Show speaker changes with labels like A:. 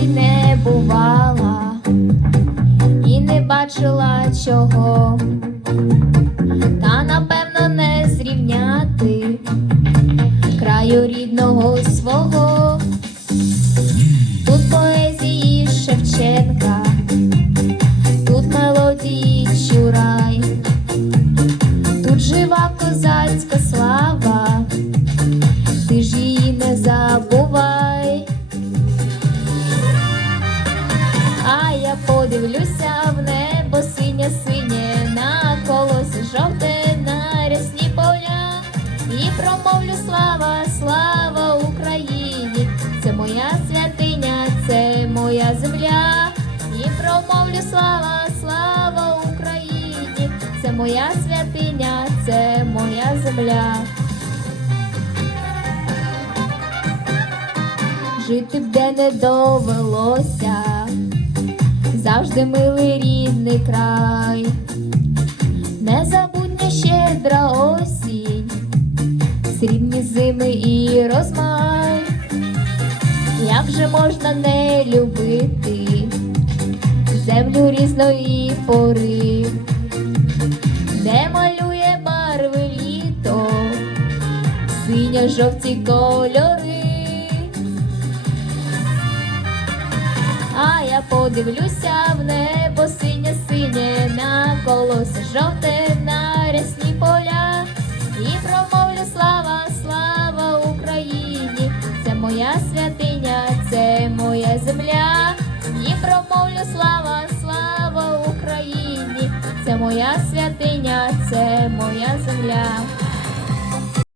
A: світі не бувала і не бачила чого, та напевно не зрівняти краю рідного свого. Тут поезії Шевченка, тут мелодії чурай, тут жива козацька слава. Подивлюся в небо синє синє на колосі жовте на рясні поля. І промовлю слава, слава Україні, це моя святиня, це моя земля, і промовлю слава, слава Україні, це моя святиня, це моя земля. Жити б де не довелося завжди милий рідний край, незабутня щедра осінь, срібні зими і розмай, як же можна не любити землю різної пори, де малює барви літо, синьо-жовті кольори. Подивлюся в небо синє синє на колоси жовте на рясні поля. І промовлю слава, слава Україні, це моя святиня, це моя земля, і промовлю слава, слава Україні, це моя святиня, це моя земля.